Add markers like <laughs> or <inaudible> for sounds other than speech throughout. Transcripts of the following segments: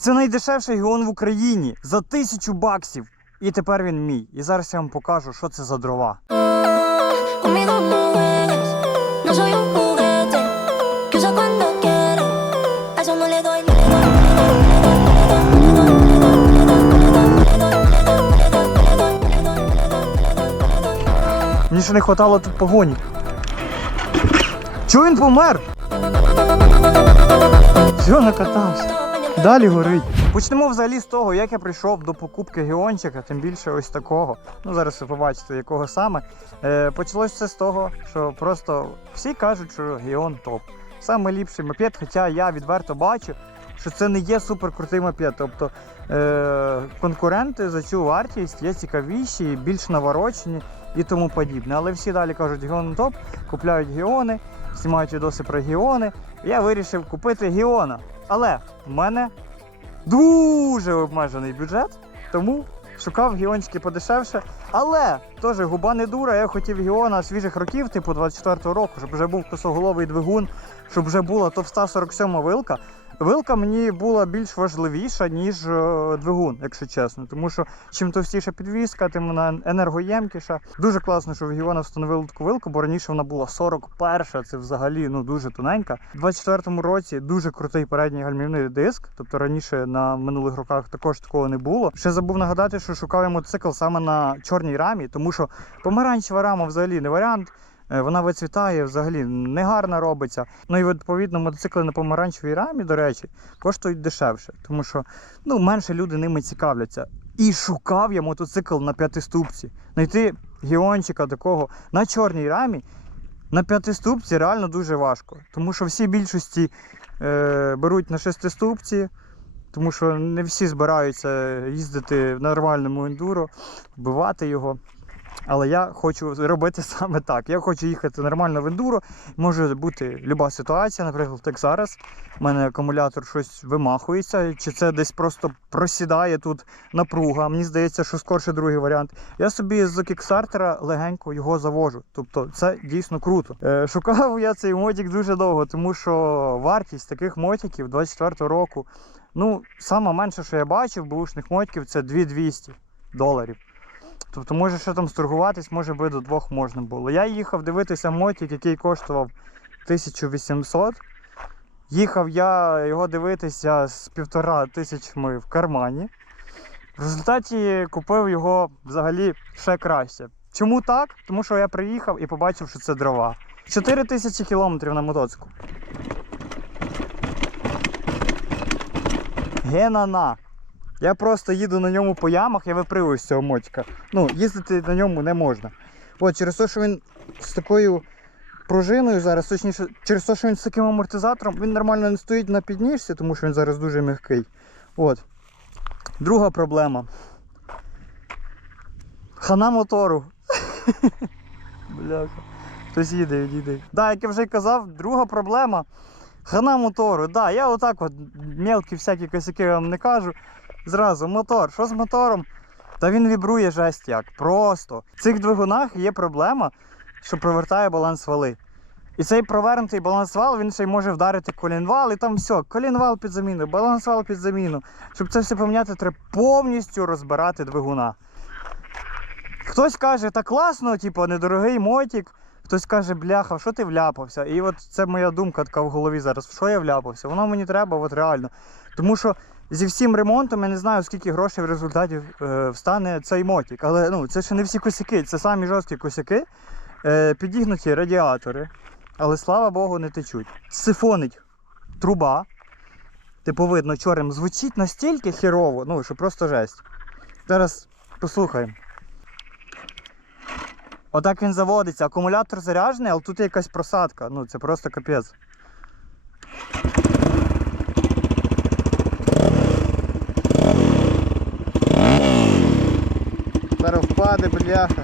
Це найдешевший геон в Україні за тисячу баксів. І тепер він мій. І зараз я вам покажу, що це за дрова. Мені ще не хватало тут погоні. Чого він помер? Все, накатався. Далі горить. Почнемо взагалі з того, як я прийшов до покупки геончика, тим більше ось такого. Ну зараз ви побачите, якого саме. Е, почалось все з того, що просто всі кажуть, що геон топ. Саме ліпший мопед, хоча я відверто бачу, що це не є суперкрутий мопед. Тобто е, конкуренти за цю вартість є цікавіші, більш наворочені і тому подібне. Але всі далі кажуть, геон топ, купляють гіони, знімають відоси про гіони. Я вирішив купити гіона. Але в мене дуже обмежений бюджет, тому шукав гіончики подешевше. Але теж губа не дура, я хотів гіона свіжих років, типу 24-го року, щоб вже був косоголовий двигун, щоб вже була товста 47 вилка. Вилка мені була більш важливіша, ніж е, двигун, якщо чесно. Тому що чим товстіша підвізка, тим вона енергоємкіша. Дуже класно, що в Гіона встановили таку вилку, бо раніше вона була 41-ша, це взагалі ну дуже тоненька. У 24-му році дуже крутий передній гальмівний диск. Тобто раніше на минулих роках також такого не було. Ще забув нагадати, що шукав я мотоцикл саме на чорній рамі, тому що помаранчева рама взагалі не варіант. Е, Вона вицвітає, взагалі негарно робиться. Ну і відповідно мотоцикли на помаранчевій рамі, до речі, коштують дешевше, тому що ну, менше люди ними цікавляться. І шукав я мотоцикл на п'ятиступці. Знайти гіончика такого на чорній рамі на п'ятиступці реально дуже важко. Тому що всі більшості е, беруть на шестиступці, тому що не всі збираються їздити в нормальному ендуро, вбивати його. Але я хочу робити <laughs> саме так. Я хочу їхати нормально в ендуро. Може бути люба ситуація, наприклад, як зараз. У мене акумулятор щось вимахується, чи це десь просто просідає тут напруга. Мені здається, що скорше другий варіант. Я собі з кікстартера легенько його завожу. Тобто це дійсно круто. Е, шукав я цей мотик дуже довго, тому що вартість таких мотиків 24 року. Ну, саме менше, що я бачив, бушних мотиків, це 2200 доларів. Тобто, може ще там сторгуватись, може би до двох можна було. Я їхав дивитися мотик, який коштував 1800. Їхав я його дивитися з півтора тисячами в кармані. В результаті купив його взагалі ще краще. Чому так? Тому що я приїхав і побачив, що це дрова. 4 тисячі кілометрів на мотоцику. Генана. Я просто їду на ньому по ямах, я випривую з цього мотика. Ну, їздити на ньому не можна. От через те, що він з такою пружиною зараз, точніше, через те, що він з таким амортизатором, він нормально не стоїть на підніжці, тому що він зараз дуже м'який. От. Друга проблема. Хана мотору. <laughs> Бляха. Хтось їде, відійде. Так, як я вже казав, друга проблема. Хана мотору. Да, я отак от мелкі всякі косяки вам не кажу. Зразу мотор. Що з мотором? Та він вібрує жесть як. Просто. В цих двигунах є проблема, що провертає баланс вали. І цей провернутий баланс вал, він ще й може вдарити колінвал, і там все, колінвал під заміну, балансвал під заміну. Щоб це все поміняти, треба повністю розбирати двигуна. Хтось каже, та класно, типу, недорогий мотик. Хтось каже, бляха, що ти вляпався? І от це моя думка така в голові зараз. Що я вляпався? Воно мені треба, от реально. Тому що зі всім ремонтом я не знаю, скільки грошей в результаті е, встане цей мотик. Але ну, це ще не всі косяки, це самі жорсткі косяки, е, підігнуті радіатори. Але слава Богу, не течуть. Сифонить труба. Типу видно чорним. Звучить настільки херово, ну, що просто жесть. Зараз послухаємо. Отак він заводиться. Акумулятор заряджений, але тут є якась просадка. Ну, це просто капець. Зараз впаде, бляха.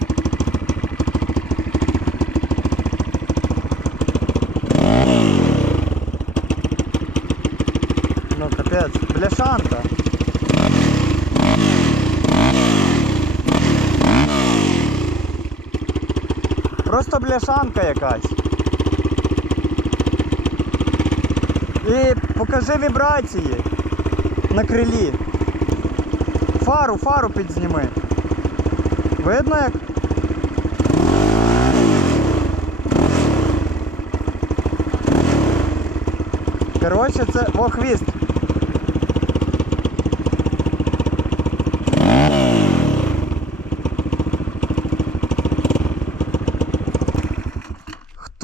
Ну, капець. Бляшанка. Просто бляшанка якась. І покажи вібрації. на крилі. Фару, фару підзніми. Видно як? Коротше, це о хвіст.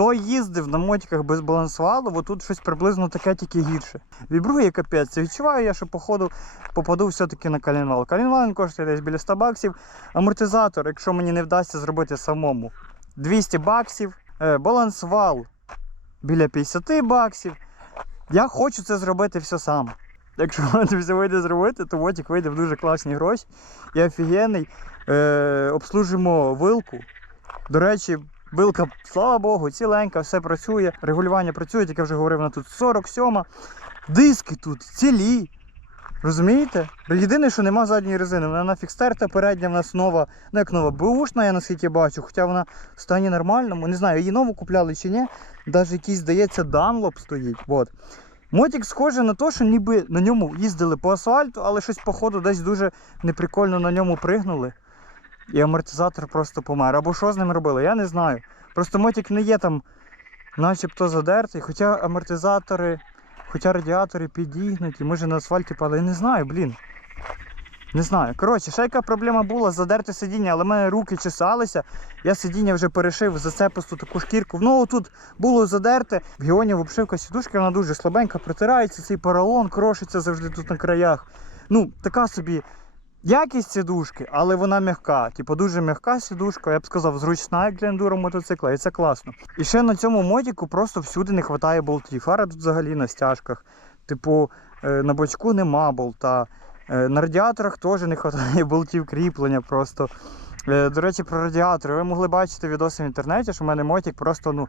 Хто їздив на мотиках без балансвалу, бо тут щось приблизно таке тільки гірше. Вібрує капець. Відчуваю я, що походу попаду все-таки на калінвал. Калінвал коштує десь біля 100 баксів. Амортизатор, якщо мені не вдасться зробити самому, 200 баксів. Е, балансвал біля 50 баксів. Я хочу це зробити все сам. Якщо <laughs> все вийде зробити, то мотик вийде в дуже класні гроші. Я офігенний. Е, обслужимо вилку. До речі, вилка, слава Богу, ціленька, все працює. Регулювання працює, як я вже говорив, вона тут 47. Диски тут цілі. Розумієте? Єдине, що нема задньої резини. Вона нафіг стерта, передня в нас нова, ну як нова, бушна, я наскільки бачу, хоча вона в стані нормальному. Не знаю, її нову купляли чи ні. Навіть якийсь, здається, данлоп стоїть. От. Мотик схоже на те, що ніби на ньому їздили по асфальту, але щось, походу, десь дуже неприкольно на ньому пригнули. І амортизатор просто помер. Або що з ним робили, я не знаю. Просто мотик не є там начебто задертий, хоча амортизатори, хоча радіатори підігнуті, може на асфальті але я не знаю, блін. Не знаю. Коротше, ще яка проблема була задерте сидіння, але в мене руки чесалися. Я сидіння вже перешив зацеписту таку шкірку. Ну тут було задерте. В Геоні обшивка сідушки, вона дуже слабенька, протирається, цей поролон крошиться завжди тут на краях. Ну, така собі якість сідушки, але вона м'яка. Типу дуже м'яка сідушка, я б сказав, зручна як для ендуро мотоцикла, і це класно. І ще на цьому мотіку просто всюди не вистачає болтів. Фара тут взагалі на стяжках. Типу, е, на бочку нема болта. Е, На радіаторах теж не вистачає <laughs> болтів кріплення просто. Е, До речі, про радіатори. Ви могли бачити відоси в інтернеті, що в мене мотик просто ну.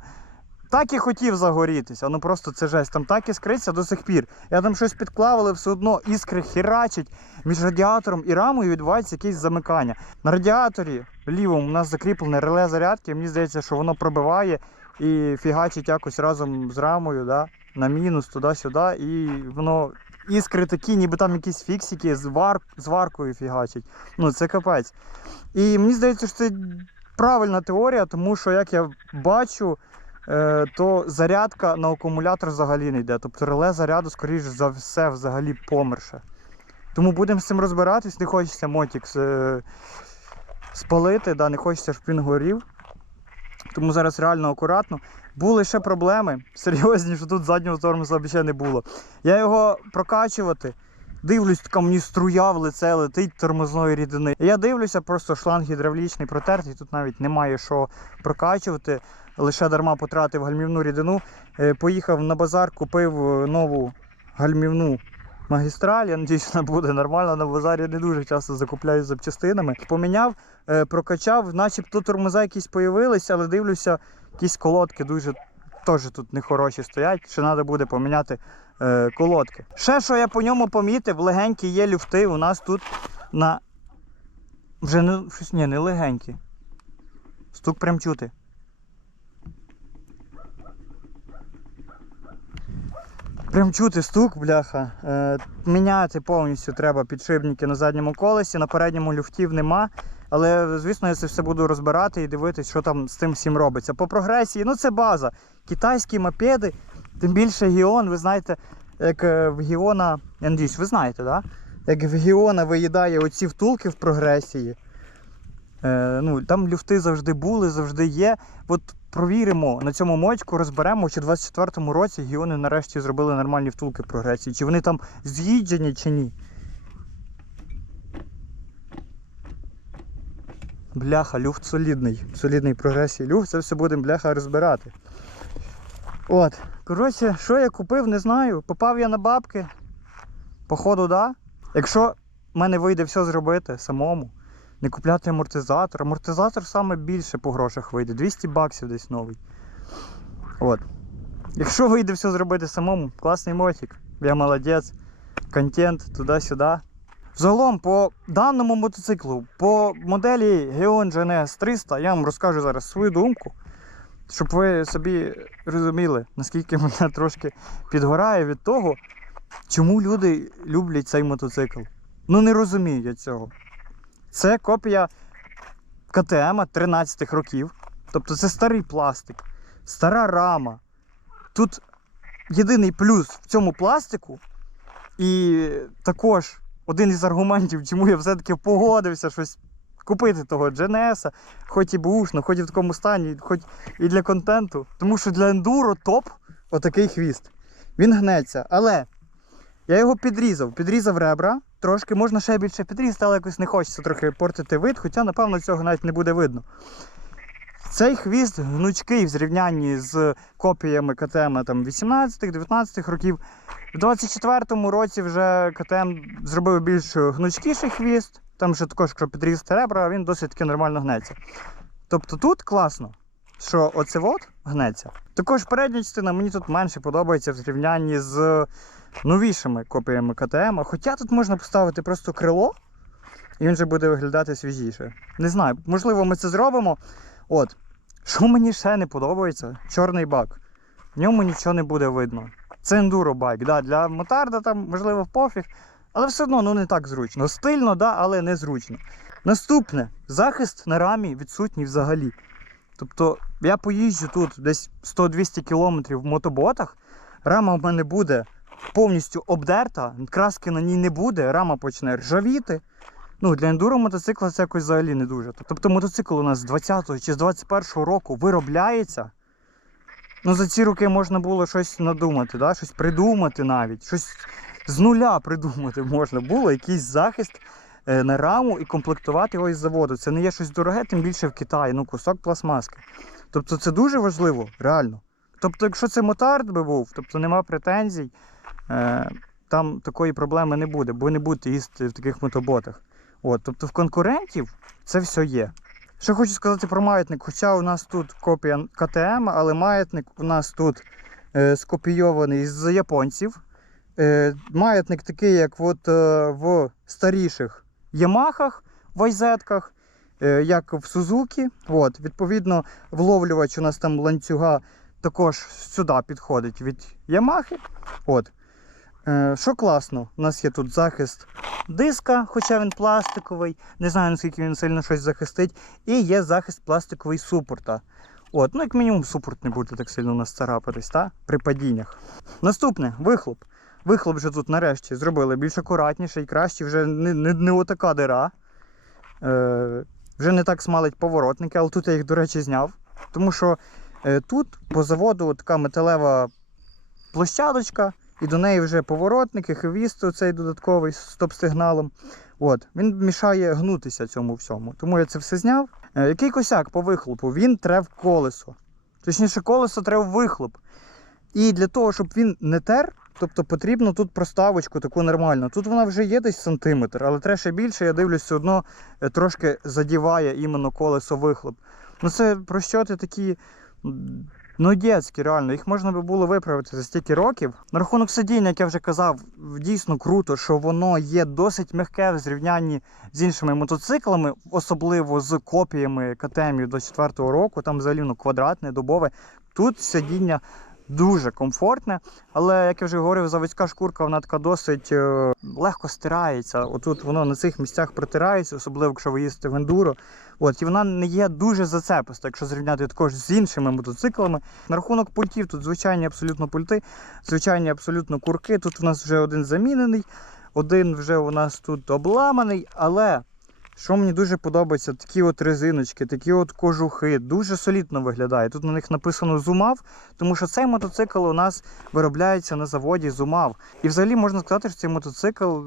Так і хотів загорітися, ну просто це жесть. Там так іскриться до сих пір. Я там щось підклав, але все одно іскри херачать між радіатором і рамою відбувається якесь замикання. На радіаторі лівому у нас закріплене реле зарядки. Мені здається, що воно пробиває і фігачить якось разом з рамою, да? на мінус туди-сюди, і воно іскри такі, ніби там якісь фіксики з, вар... варкою фігачить. Ну це капець. І мені здається, що це правильна теорія, тому що як я бачу. Е, То зарядка на акумулятор взагалі не йде. Тобто реле заряду, скоріш за все, взагалі померше. Тому будемо з цим розбиратись, не хочеться мотик е, спалити, да, не хочеться, щоб він горів. Тому зараз реально акуратно. Були ще проблеми <laughs> серйозні, що тут заднього тормоза взагалі не було. Я його прокачувати. Дивлюсь, така мені струя в лице летить тормозної рідини. Я дивлюся, просто шланг гідравлічний протертий, тут навіть немає що прокачувати. Лише дарма потратив гальмівну рідину. Е, Поїхав на базар, купив е, нову гальмівну магістраль. Я надіюсь, вона буде нормально. На базарі не дуже часто закупляю запчастинами. Поміняв, е, прокачав, начебто тормоза якісь появилися, але дивлюся, якісь колодки дуже теж тут нехороші стоять. Ще треба буде поміняти колодки. Ще що я по ньому помітив, легенькі є люфти. У нас тут на. Вже не щось ні, не легенькі. Стук прям чути. Прям чути стук, бляха. Е, міняти повністю треба підшипники на задньому колесі, на передньому люфтів нема. Але, звісно, я це все буду розбирати і дивитись, що там з тим всім робиться. По прогресії, ну це база. Китайські мопеди, тим більше Гіон, ви знаєте, як е, в Гіона, я надіюсь, ви знаєте, да? як в Гіона виїдає оці втулки в прогресії. Е, ну, там люфти завжди були, завжди є. От провіримо на цьому мочку, розберемо, чи в 24-му році гіони нарешті зробили нормальні втулки прогресії, чи вони там з'їджені, чи ні. Бляха, люфт солідний. Солідний прогресії люфт, це все будемо бляха розбирати. От, коротше, що я купив, не знаю. Попав я на бабки. Походу, да. Якщо в мене вийде все зробити самому, не купляти амортизатор. Амортизатор саме більше по грошах вийде. 200 баксів десь новий. От. Якщо вийде все зробити самому, класний мотик. Я молодець. Контент туди-сюди. Загалом по даному мотоциклу, по моделі Geon GNS 300, я вам розкажу зараз свою думку, щоб ви собі розуміли, наскільки мене трошки підгорає від того, чому люди люблять цей мотоцикл? Ну не розумію я цього. Це копія КТМ 13-х років. Тобто це старий пластик, стара рама. Тут єдиний плюс в цьому пластику, і також один із аргументів, чому я все-таки погодився щось купити того GNS, хоч і бушно, хоч і в такому стані, хоч і для контенту. Тому що для ендуро топ отакий хвіст. Він гнеться. Але я його підрізав, підрізав ребра. Трошки можна ще більше підрізати, але якось не хочеться трохи портити вид, хоча, напевно, цього навіть не буде видно. Цей хвіст гнучкий в зрівнянні з копіями КТМ 18-19 років. В 24-му році вже КТМ зробив більш гнучкіший хвіст. Там ще також, якщо підрізати ребра, він досить таки нормально гнеться. Тобто тут класно, що оце от гнеться. Також передня частина мені тут менше подобається в зрівнянні з новішими копіями КТМ. Хоча тут можна поставити просто крило, і він вже буде виглядати свіжіше. Не знаю, можливо, ми це зробимо. От. Що мені ще не подобається? Чорний бак. В ньому нічого не буде видно. Це ендуро байк. Да, для мотарда там, можливо, пофіг, але все одно ну, не так зручно. Стильно, да, але незручно. Наступне захист на рамі відсутній взагалі. Тобто я поїжджу тут десь 100-200 км в мотоботах, рама в мене буде повністю обдерта, краски на ній не буде, рама почне ржавіти. Ну, для ендуро мотоцикла це якось взагалі не дуже. Тобто мотоцикл у нас з 20-го чи з 21-го року виробляється. Ну, за ці роки можна було щось надумати, да? щось придумати навіть, щось з нуля придумати можна було, якийсь захист е, на раму і комплектувати його із заводу. Це не є щось дороге, тим більше в Китаї, ну, кусок пластмаски. Тобто це дуже важливо, реально. Тобто, якщо це мотард би був, тобто нема претензій, там такої проблеми не буде, бо не будете їсти в таких мотоботах. От, тобто в конкурентів це все є. Що хочу сказати про маятник, хоча у нас тут копія КТМ, але маятник у нас тут е, скопійований з японців. Е, маятник такий, як от, е, в старіших Ямахах, Вайзетках, е, як в Сузукі. От, відповідно, вловлювач у нас там ланцюга також сюди підходить від Ямахи. От. Е, що класно, у нас є тут захист диска, хоча він пластиковий. Не знаю, наскільки він сильно щось захистить. І є захист пластиковий супорта. От, ну як мінімум супорт не буде так сильно у нас царапатись, та? при падіннях. Наступне вихлоп. Вихлоп вже тут нарешті зробили більш акуратніше і краще, вже не, не, не отака дира. Е, вже не так смалить поворотники, але тут я їх, до речі, зняв. Тому що е, тут по заводу така металева площадочка, і до неї вже поворотники, хвіст цей додатковий з стоп-сигналом. От, він мішає гнутися цьому всьому. Тому я це все зняв. Е, який косяк по вихлопу? Він трев колесо. Точніше, колесо трев вихлоп. І для того, щоб він не тер, тобто потрібно тут проставочку таку нормальну. Тут вона вже є десь сантиметр, але треба ще більше, я дивлюсь, все одно е, трошки задіває іменно колесо вихлоп. Ну це прощоти такі. Ну, дєцькі, реально, їх можна би було виправити за стільки років. На рахунок сидіння, як я вже казав, дійсно круто, що воно є досить м'яке в зрівнянні з іншими мотоциклами, особливо з копіями КТМів до 4-го року, там взагалі ну, квадратне, добове. Тут сидіння дуже комфортне, але як я вже говорив, заводська шкурка вона така досить е, легко стирається. Отут воно на цих місцях протирається, особливо якщо ви їздите в ендуро. От, і вона не є дуже зацеписта, якщо зрівняти також з іншими мотоциклами. На рахунок пультів, тут звичайні абсолютно пульти, звичайні абсолютно курки. Тут у нас вже один замінений, один вже у нас тут обламаний, але. Що мені дуже подобається, такі от резиночки, такі от кожухи, дуже солідно виглядає. Тут на них написано Зумав, тому що цей мотоцикл у нас виробляється на заводі Зумав. І взагалі можна сказати, що цей мотоцикл,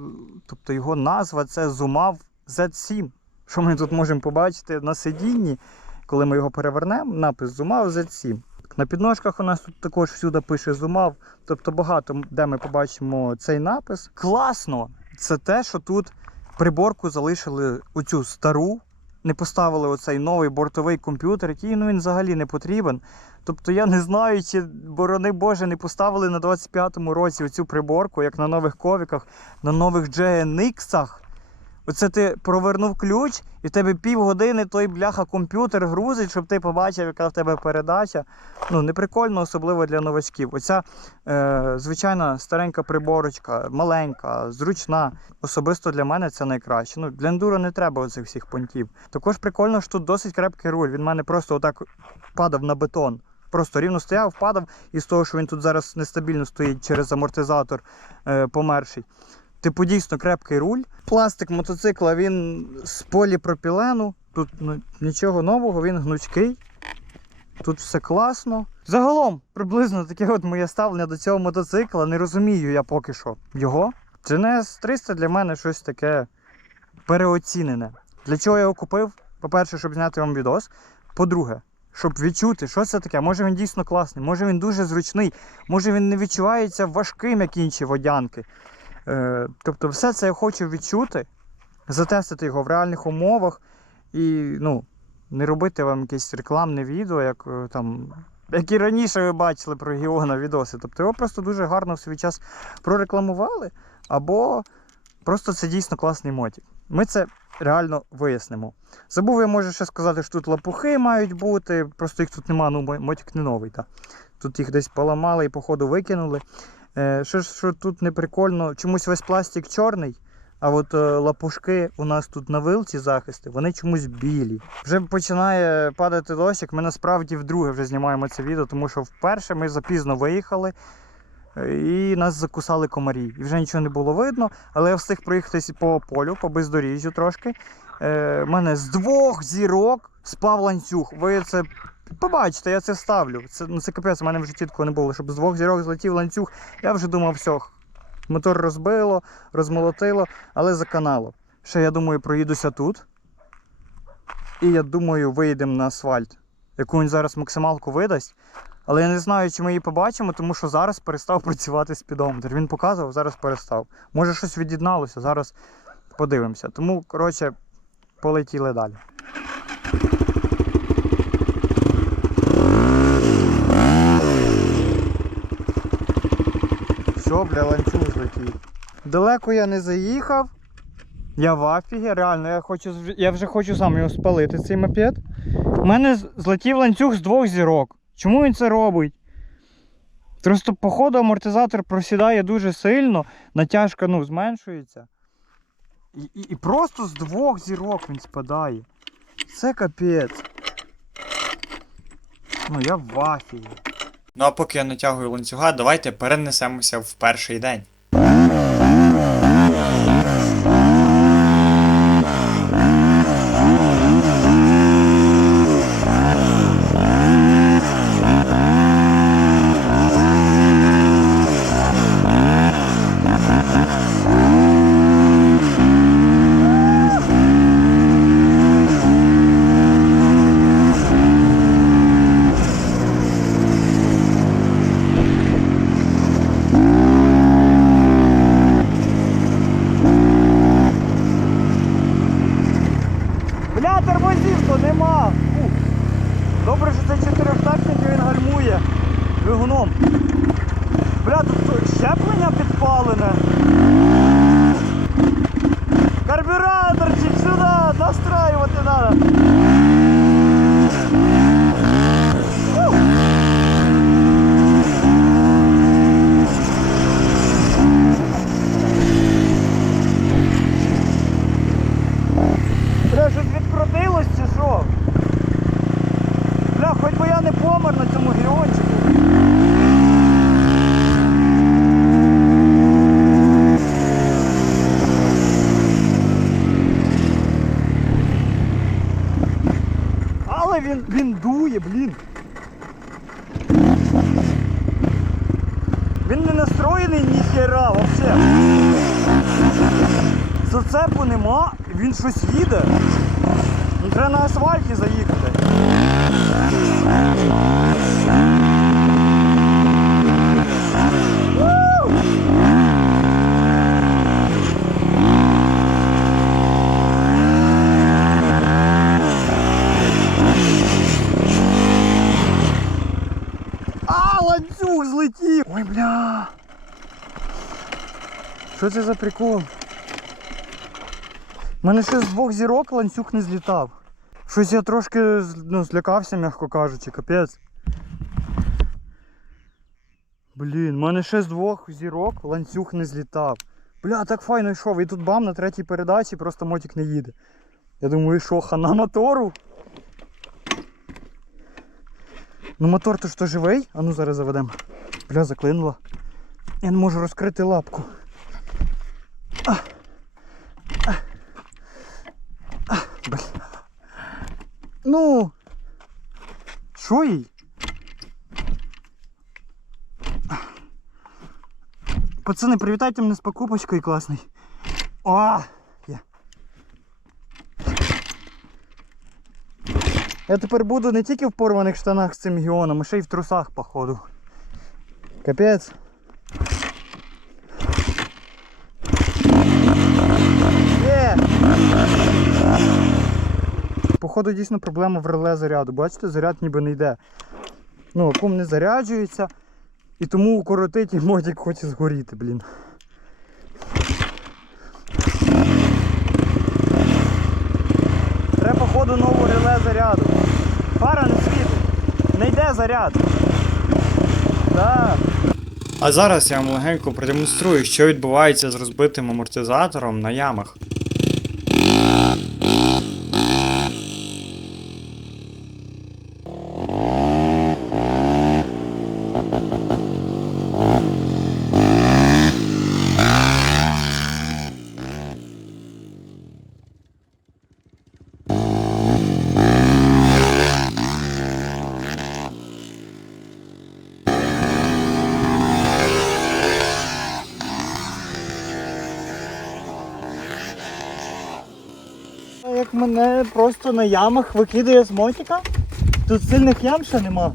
тобто його назва це Зумав Z7. Що ми тут можемо побачити на сидінні, коли ми його перевернемо, напис Зумав Z7. На підножках у нас тут також всюди пише Зумав, тобто багато де ми побачимо цей напис. Класно! Це те, що тут приборку залишили оцю стару, не поставили оцей новий бортовий комп'ютер, який ну, він взагалі не потрібен. Тобто я не знаю, чи, борони Боже, не поставили на 25-му році оцю приборку, як на нових ковіках, на нових GNX. Оце ти провернув ключ, і в тебе півгодини той бляха комп'ютер грузить, щоб ти побачив, яка в тебе передача. Ну, не прикольно, особливо для новачків. Оця е, звичайна старенька приборочка, маленька, зручна. Особисто для мене це найкраще. Ну, для ендуро не треба оцих всіх понтів. Також прикольно, що тут досить крепкий руль. Він в мене просто отак падав на бетон. Просто рівно стояв, впадав, і з того, що він тут зараз нестабільно стоїть через амортизатор е, померший. Типу дійсно крепкий руль. Пластик мотоцикла він з поліпропілену. Тут ну, нічого нового, він гнучкий. Тут все класно. Загалом, приблизно таке от моє ставлення до цього мотоцикла. Не розумію я поки що його. GNS 300 для мене щось таке переоцінене. Для чого я його купив? По-перше, щоб зняти вам відос. По-друге, щоб відчути, що це таке. Може він дійсно класний, може він дуже зручний, може він не відчувається важким, як інші водянки. Е, тобто, все це я хочу відчути, затестити його в реальних умовах і ну, не робити вам якесь рекламне відео, як е, там. Як і раніше ви бачили про Геона відоси. Тобто його просто дуже гарно в свій час прорекламували, або просто це дійсно класний мотик. Ми це реально вияснимо. Забув я може ще сказати, що тут лопухи мають бути, просто їх тут нема, ну мотик не новий. Та. Тут їх десь поламали і походу викинули. Е, що, ж- що тут не прикольно, чомусь весь пластик чорний, а от е, лапушки у нас тут на вилці захисти, вони чомусь білі. Вже починає падати дощик. Ми насправді вдруге вже знімаємо це відео, тому що вперше ми запізно виїхали. е, І нас закусали комарі. І вже нічого не було видно, але я встиг проїхатися по полю, по бездоріжжю трошки. Е, мене з двох зірок спав ланцюг. Ви це побачите, я це вставлю. Це, ну, це капець, у мене в житті такого не було, щоб з двох зірок злетів ланцюг. Я вже думав, все, мотор розбило, розмолотило, але заканало. Ще я думаю, проїдуся тут. І я думаю, виїдемо на асфальт, яку він зараз максималку видасть. Але я не знаю, чи ми її побачимо, тому що зараз перестав працювати спідометр. Він показував, зараз перестав. Може щось від'єдналося, зараз подивимося. Тому, коротше, полетіли далі. Бля, ланцюг злетів. Далеко я не заїхав. Я в афігі, реально, я хочу, я вже хочу сам його спалити, цей мопед. У мене злетів ланцюг з двох зірок. Чому він це робить? Просто, походу, амортизатор просідає дуже сильно, натяжка ну, зменшується. І, і, і просто з двох зірок він спадає. Це капець. Ну я в афігі. Ну а поки я натягую ланцюга, давайте перенесемося в перший день. Бля, тормозів то нема. Фу. Добре, що це чотирьохтактник і він гальмує двигуном. Бля, тут тут щеплення підпалене. Карбюраторчик сюди, настраювати треба. Бля, щось відкрутилось чи що? Бля, хоч би я не помер на цьому гіончику. Але він, він дує, блін. Він не настроєний ніхера вообще. Зацепу нема, він щось їде. Ну, треба на асфальті заїхати. Ву! А, ланцюг злетів! Ой, бля! Що це за прикол? У мене ще з двох зірок ланцюг не злітав. Щось я трошки ну, злякався, м'яко кажучи, капець. Блін, в мене ще з двох зірок ланцюг не злітав. Бля, так файно йшов. І тут бам на третій передачі просто мотик не їде. Я думаю, що, хана мотору? Ну мотор то що живий? А ну зараз заведемо. Бля, заклинуло. Я не можу розкрити лапку. А. А. А. Бля. Ну. Що їй? Пацани, привітайте мене з покупочкою класний. О! Є. Я тепер буду не тільки в порваних штанах з цим гіоном, а ще й в трусах, походу. Капець. Є! Походу дійсно проблема в реле заряду. Бачите, заряд ніби не йде. Ну, акум не заряджується. І тому укоротить і <laughs> мотик хоче згоріти, блін. Походу, нову реле заряду. Фара не світить. Не йде заряд. Так. А зараз я вам легенько продемонструю, що відбувається з розбитим амортизатором на ямах. Мене просто на ямах викидає з мотика, тут сильних ям ще нема.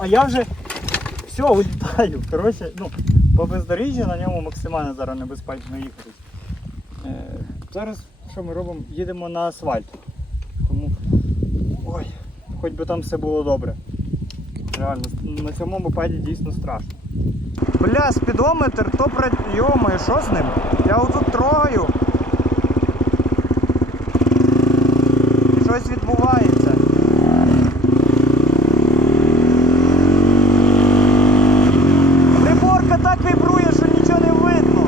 А я вже все, вилітаю. Коротше, ну, по бездоріжжі на ньому максимально зараз небезпечно їхати. Е, зараз що ми робимо? Їдемо на асфальт. Тому. Ой, хоч би там все було добре. Реально, на цьому мопеді дійсно страшно. Бля, спідометр, то прийомує, що з ним? Я отут трогаю. Щось відбувається. Приборка так вібрує, що нічого не видно.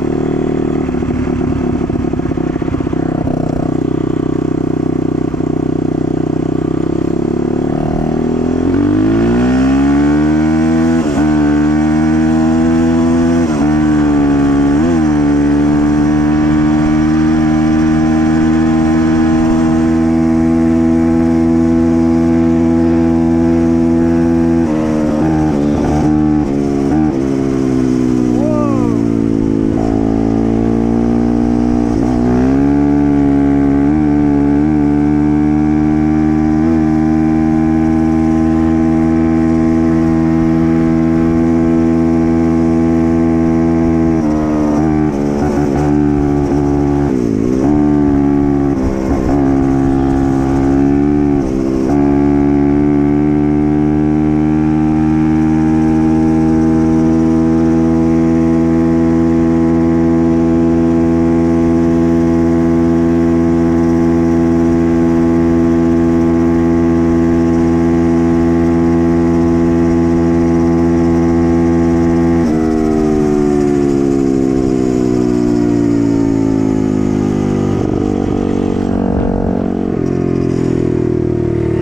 Воу.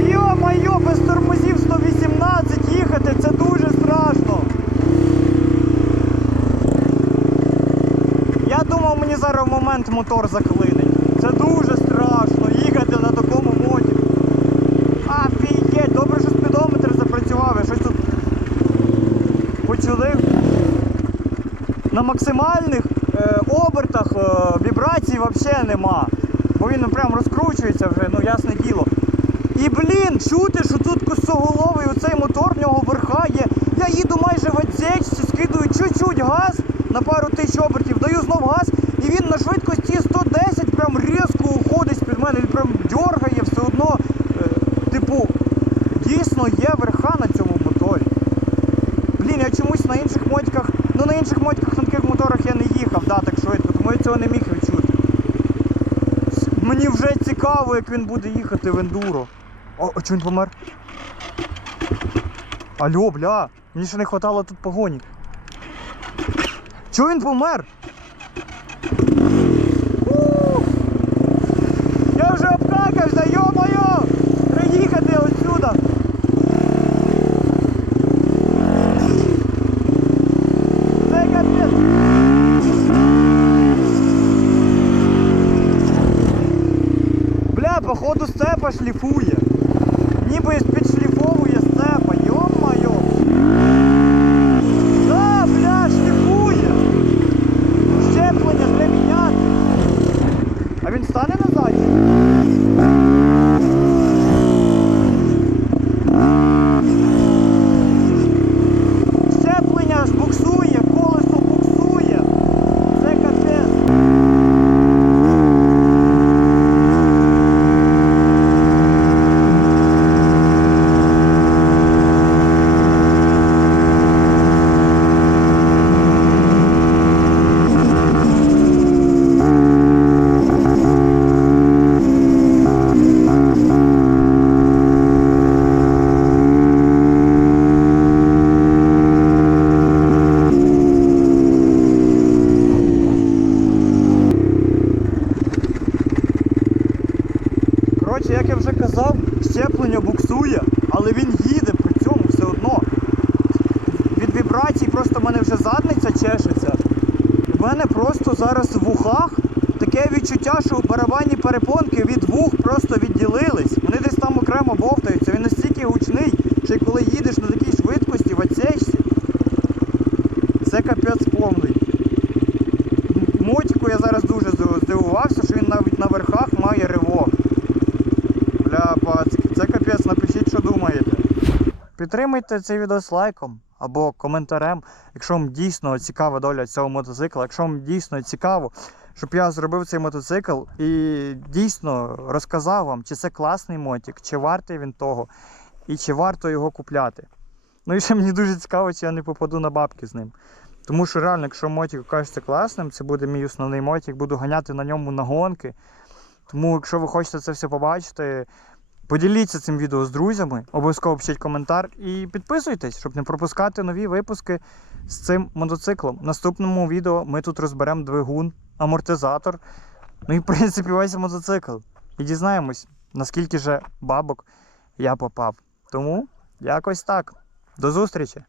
Йо-майо, без тормозів 118 їхати, це дуже страшно. Я думав, мені зараз в момент мотор заклинить. Це дуже страшно їхати на такому моді. Офігеть, добре, що спідометр запрацював. Я щось тут почали на максимальних е, обертах е, вібрацій взагалі нема. Бо він ну, прям розкручується вже, ну ясне діло. І блін, чути, що тут косоголовий оцей мотор в нього верха є. Я їду майже в отсечці, скидую чуть-чуть газ на пару тисяч обертів, даю знов газ, і він на швидкості 110 прям різко уходить з-під мене, він прям дьоргає все одно. Е, типу, дійсно є верха на цьому моторі. Блін, я чомусь на інших мотиках, ну на інших мотиках на таких моторах я не їхав, да, так швидко, тому я цього не міг відчути. С- Мені вже цікаво, як він буде їхати в ендуро. О, а чого він помер? Алло, бля, мені ще не хватало тут погоні. Чого він помер? Думаєте. Підтримуйте цей відео лайком або коментарем, якщо вам дійсно цікава доля цього мотоцикла, якщо вам дійсно цікаво, щоб я зробив цей мотоцикл і дійсно розказав вам, чи це класний мотик, чи вартий він того, і чи варто його купляти. Ну і ще мені дуже цікаво, чи я не попаду на бабки з ним. Тому що реально, якщо мотик окажеться класним, це буде мій основний мотик, буду ганяти на ньому на гонки. Тому, якщо ви хочете це все побачити, поділіться цим відео з друзями, обов'язково пишіть коментар і підписуйтесь, щоб не пропускати нові випуски з цим мотоциклом. В наступному відео ми тут розберемо двигун, амортизатор, ну і в принципі весь мотоцикл. І дізнаємось, наскільки же бабок я попав. Тому якось так. До зустрічі!